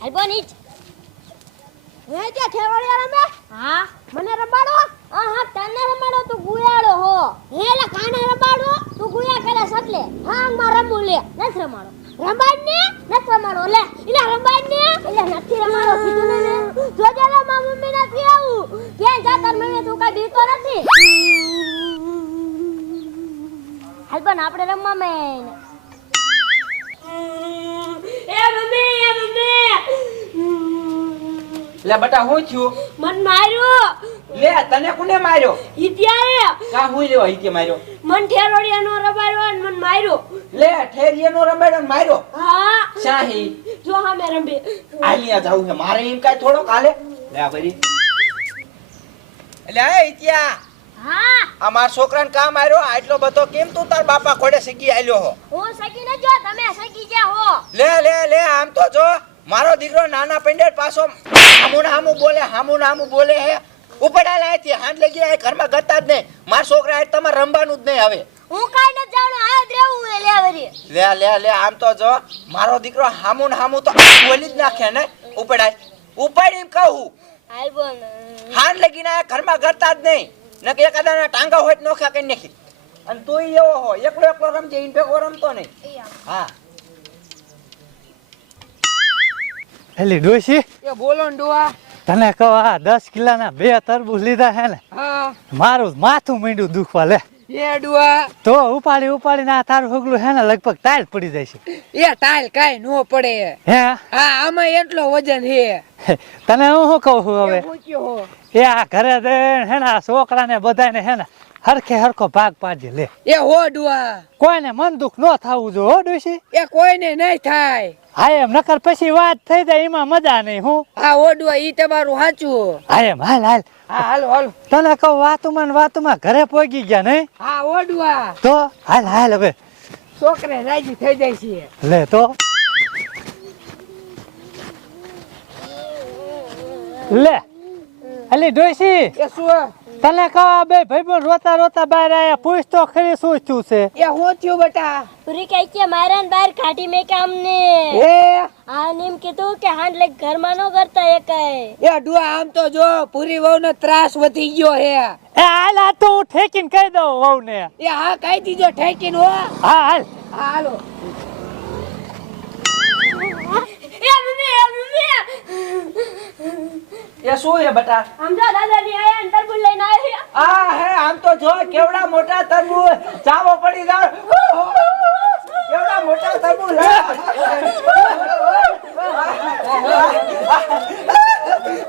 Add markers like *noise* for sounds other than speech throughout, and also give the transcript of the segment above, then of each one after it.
હાલબો નીચ હે ત્યાં ખેવાડિયા રમે હા. મને રમાડો? હા હા તને રમાડો તું ગુયાળો હો. હે લા કાને રમાડો? તું ગુયા કરે સટલે હા માં રમું લે. નથી રમાડો. રમાડ ને નથી રમાડો લે. ઇલા રમાડ ને એટલે નથી રમાડો કીધું ને. જોજે લા માં મમ્મી નથી આવું. ક્યાંય જા તાર મમ્મી તું કઈ બીતો નથી. હાલબો ને આપણે રમવા મેં લે બટા હું થયું? મન માર્યો. લે તને કોને માર્યો? ઈત્યાએ કા હું લેવા હીકે માર્યો? મન ઠેરોડિયા નો રમાડ્યો અને મન માર્યો. લે ઠેરિયાનો રમાડ્યો અને માર્યો? હા. શાહી? જો હા મે રંબે આલિયા જાવું છે. મારે એમ કાઈ થોડો કાલે? લે આ ભરી એટલે એ ઇત્યા હા. છોકરાને કામ આર્યો આટલો બધો કેમ તું તાર બાપા ખોડે શીખી આલ્યો હો? હું સકી ન જો તમે સકી ગયા હો. લે લે લે આમ તો જો. મારો દીકરો નાના પંડેર પાછો હામું ને હામું બોલે હામું નામું હામું બોલે હે. ઉપડા લાયથી હાંડ લઈ ગયા ઘરમાં ગતા જ નહીં. માર છોકરા તમારે રમવાનું જ નહીં હવે. હું કાઈ નથી જાણું આ જ રહેવું એ લે વરી લે લે લે આમ તો જો મારો દીકરો હામું ને હામું તો બોલી જ નાખે ને. ઉપડાય. ઉપાડી એમ કહું. હાલ બોલ હાંડ લગીને આ ઘરમાં ગતા જ નહીં. નકે એકાદાના ટાંગા હોય તો નોખા કરી નાખી. અને તું એવો હો એકલો એકલો રમજે ઇન ભેગો રમતો નહીં. હા. એલી ડોશી એ બોલો ને ડોહા. તને કહો આ દસ કિલ્લાના બે તરબૂચ લીધા હે ને. મારું માથું મીંડું દુખવા લે. એ ડોહા. તો ઉપાડી ઉપાડી ના તારું હોગલું હે ને લગભગ ટાઈલ પડી જાય છે. એ ટાઈલ કાઈ નો પડે. હે? હા આમાં એટલો વજન હે તને હું શું કહું છું હવે? એ આ ઘરે દે હે ને આ છોકરાને બધાને હે ને હરખે હરખો ભાગ પાડજે લે. એ હો કોઈને મન દુઃખ ન થવું જો હો ડોશી. એ કોઈને નહીં થાય. હા એમ નકર પછી વાત થઈ જાય એમાં મજા નહીં હું. હા હો ડોહા ઈ તમારું સાચું હા એમ હાલ હાલ. હા હાલો હાલ. તને કહું વાતુમાં ને વાતુમાં ઘરે પહોંચી ગયા નહીં? હા હો તો હાલ હાલ હવે. છોકરે રાજી થઈ જાય છે. લે તો. લે. અલી ડોસી એ શું? તને કહો બે ભાઈ પણ રોતા રોતા બહાર આયા પૂછ તો ખરી શું થયું છે? એ હું થયું બેટા? પૂરી કઈ કે મારા ને બહાર કાઢી મેં કે અમને એ? આ એમ કીધું કે હાંડ લઈ ઘરમાં ન કરતા એ કઈ એ ડુઆ આમ તો જો પૂરી વહુ નો ત્રાસ વધી ગયો હે. એ હાલ આ તો હું ઠેકીને કહી દઉં વહુને. એ હા કહી દીધો ઠેકીને હો. હા હાલ. હા હાલો. એ શું હે બટા? સમજો દાદાજી આયા ને તરબૂચ લઈને આવ્યા આ હે આમ તો જો કેવડા મોટા તરબૂચ. ચાવો પડી જાવ કેવડા મોટા તરબૂચ લે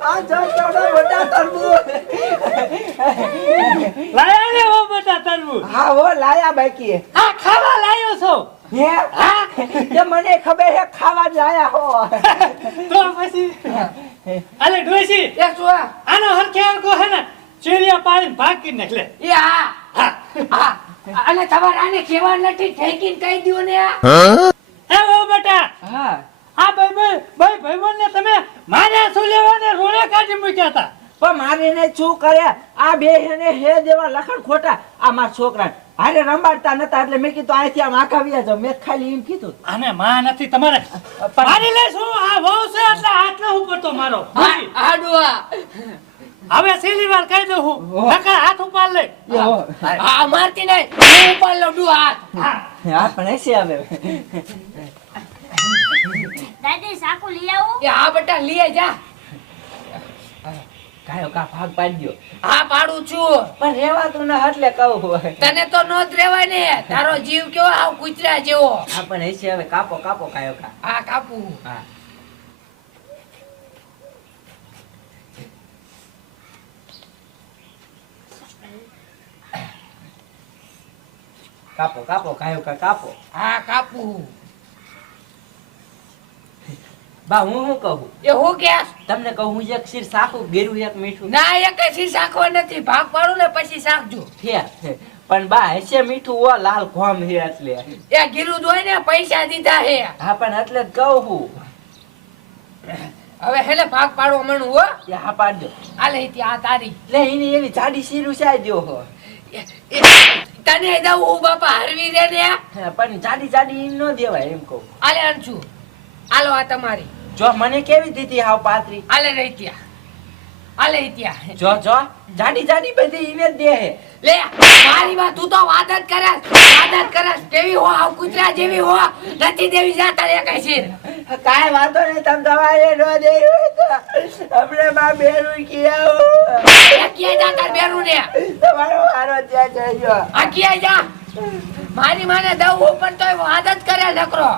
આ જો કેવડા મોટા તરબૂચ લાયા ને ઓ બેટા તરબૂચ હા હો લાયા બાકી આ ખાવા લાયો છો? હે? તે મને ખબર હે ખાવા જ લાયા હો. *laughs* તો પછી? અલે ડોસી એ શું આનો હરખે હરખો હે ને ચેરિયા પાડીને ભાગી નાખ એ હા. હા અને તમારે આને કેવા નથી ઠેકીને કહી દ્યો ને આ. એ ઓ બેટા હા. આ ભાઈ ભાઈ ભાઈ ભાઈબંધને તમે માર્યા શું લેવા ને રોડે કાઢી મૂક્યા હતા. પણ મારીને શું કરે? આ બે હેને હે દેવા લખણ ખોટા. આ મારા છોકરા હારે રંબાડતા નતા એટલે મેં કીધું અહીંથી આમ આખાવ્યા જાવ મેં ખાલી એમ કીધું. અને માં નથી તમારે. મારી લે આ વહુ છે એટલે આટલો ઉપર તો મારો. આડવા હવે સીલી વાર કહી દઉં હું. નકર હાથ ઉપાડ લે. આ મારતી નહીં. હું ઉપર લો હાથ હા. પણ હશે હવે દાદી સાકુ લઈ આવું એ હા બેટા લઈ જા. કાયો કા ભાગ પાડ્યો. હા પાડું છું. પણ રેવાતું ના એટલે કહું તને તો નો જ રેવાય ને. તારો જીવ કેવો? આવ કૂતરા જેવો. હા પણ હશે હવે કાપો કાપો કાયો કા. હા કાપુ. હા. કાપો કાપો કાયો કા કાપો. હા કાપુ. બા હું શું કહું? એ હું કે તમને કહું હું એક શીર સાખું ગેરું એક મીઠું. ના એક શીર સાખો નથી. ભાગ પાડું ને પછી ફેર. પણ બા હશે મીઠું ઓ લાલ ખોમ હે એટલે. એ ગીરું જોઈ ને પૈસા દીધા હે. હા પણ એટલે જ કહું હું. હવે હેલે ભાગ પાડવા મણું હો. એ હા પાડજો. આ ત્યાં આ તારી. લે એની એવી જાડી શીરું છે દ્યો હો. તને દઉં હું બાપા હરવી રે ને. હા, પણ જાડી જાડી ન દેવાય એમ કહું. આલે અણછું આલો આ તમારી. જો મને કેવી દીધી હાવ પાતરી આલે રહી ત્યાં આલે ત્યાં જો જો જાડી જાડી બધી ઈને દે હે. લે મારી વાત તું તો વાત જ કરે વાત જ કરે કેવી હો આવ કુતરા જેવી હો. નથી દેવી જાતા રે કઈ છે કાય વાતો ને તમે તમારે નો દે હોય તો હમણે માં બેરું કિયા એ ક્યાં જા તાર બેરું ને તમારો હારો ત્યાં જજો આ ક્યાં જા? મારી માને દઉં પણ તોય વાત જ કરે નકરો.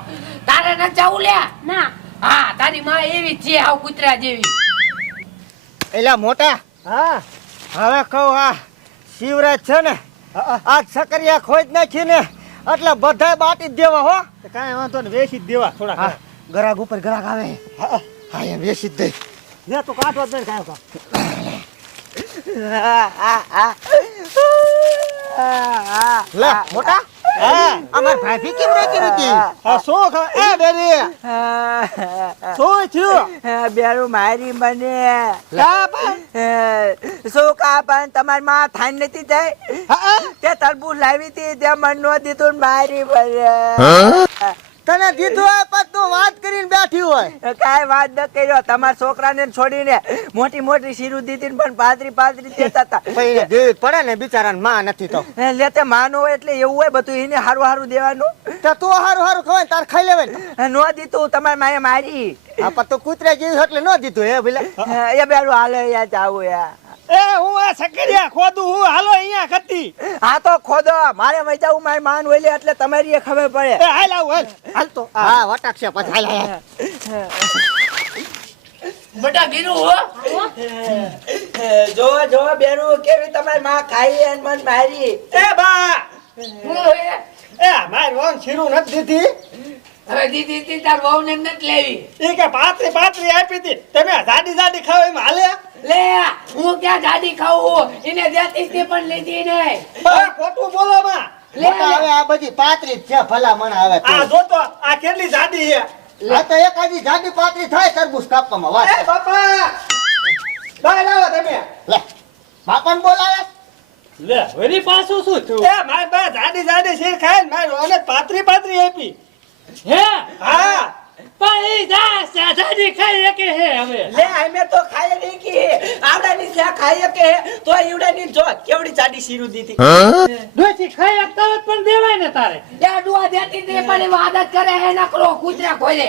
તારે ન જવું લે? ના. હા તારી માં એવી જ છે આવ કૂતરા જેવી. એલા મોટા હા. હવે કહું હા શિવરાજ છે ને આ સકરિયા જ નાખી ને એટલે બધા બાટી જ દેવા હો. તો કાંઈ વાંધો ને વેચી જ દેવા થોડા હા ગ્રાહક ઉપર ગ્રાહક આવે. હા એમ વેચી જ દઈ લે તું કાઢવા જ નહીં કાંઈ કાંઈ. લે મોટા. હા. અમાર ભાભી કેમ રહેતી નથી હા શું એ બેરી શું થયું? બેરું મારી મને. કા પણ શું કા પણ તમારી માં થાન નથી જાય તે તરબૂચ લાવી હતી તે મન નો દીધું મારી મને. તને દીધું હોય પણ તું વાત કરીને બેઠી હોય. કાંઈ વાત ન કર્યો. તમારા છોકરાને છોડીને મોટી મોટી શીરું દીધી પણ પાદરી પાદરી દેતા હતા. દેવી પડે ને બિચારાને માં નથી તો. લેતે માનો એટલે એવું હોય બધું એને હારું હારું દેવાનું. તો તું હારું હારું ખવાય તાર ખાઈ લેવાય ને. દીધું તમારી માએ મારી. આ પણ તું કૂતરા જેવી એટલે ન દીધું હે ભલે. એ બેડું હાલે યાર જાવું યાર એ હું આ સકરિયા ખોદું હું હાલો અહીંયા ખતી. હા તો ખોદો. મારે વઈ જાવું મારી માન હોય એટલે તમારી એ ખબર પડે. એ હાલ આવ હાલ. હાલ તો. હા. વટાકશે પછી હાલ હાલ બટા ગીરું હો. જો જો બેરું કેવી તમારી માં ખાઈ અને મન મારી? એ બા. હું હે? એ મારી વહુ શીરું નથી દીધી. હવે દીદી દીદી તાર વહુ ને નથી લેવી. એ કે પાતરી પાતરી આપી હતી. તમે જાડી જાડી ખાવ એમ હાલે? લે હું ક્યાં જાડી ખાવું એને દેતી હતી પણ લીધી નહીં ખોટું બોલો માં લે હવે આ બધી પાતરી છે ભલા આવે આ જો તો આ કેટલી જાડી છે? આ તો એક જાડી પાતરી થાય તરબૂચ કાપવામાં વાત એ બાપા! બહાર આવો તમે. લે બાપાને બોલાવે. લે વળી પાછું શું થયું? એ માર બા જાડી જાડી શીર ખાય માર ઓને પાતરી પાતરી આપી. હે? હા. પણ જા જાડી ખાઈ કે હે હવે. લે અમે તો ખાઈ નહીં કે આવડાની શા ખાઈ કે તો ઈવડાની જો કેવડી જાડી શીરું દીધી. ડોસી ખાઈ એક હોત પણ દેવાય ને તારે. ત્યાં ડુઆ દેતી દે પણ આદત કરે હે નકરો કૂતરા ખોલે.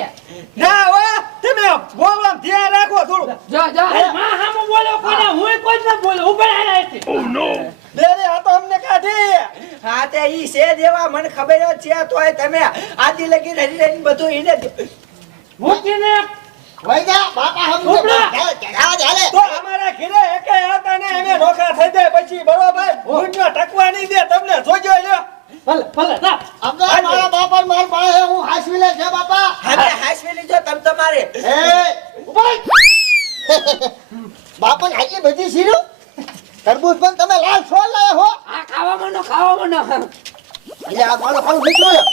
ના ઓ તમે બોલવા ધ્યાન રાખો થોડું. જો જો. હા માં હામું બોલો કોને? હું કોઈ ન બોલ્યો. ઉપર ઓ હતી બેરે આ તો અમને કાઢી. હા તે ઈ છે દેવા મને ખબર જ છે તોય તમે આજી લગી રહી રહી બધું ઈને દે. મૂકીને. વઈ જા બાપા હમ ઉપડા. હાલે તો અમારા ઘરે એકે હતા ને અમે નોખા થઈ જાય પછી બરોબર. ભૂંડનો ટકવા નહીં દે તમને જોજો લ્યો. ભલે ભલે અમને મારા બાપા માર પાસે હું હાસવી લે છે બાપા? હવે હાસવી લીજો તમ તમારે. એ ઉભાઈ બાપા બધી શીરું તરબૂચ પણ તમે લાલ છોડ લાયા હો. આ ખાવા મનો ખાવા મનો એટલે આ મારો ખાવું નીકળ્યો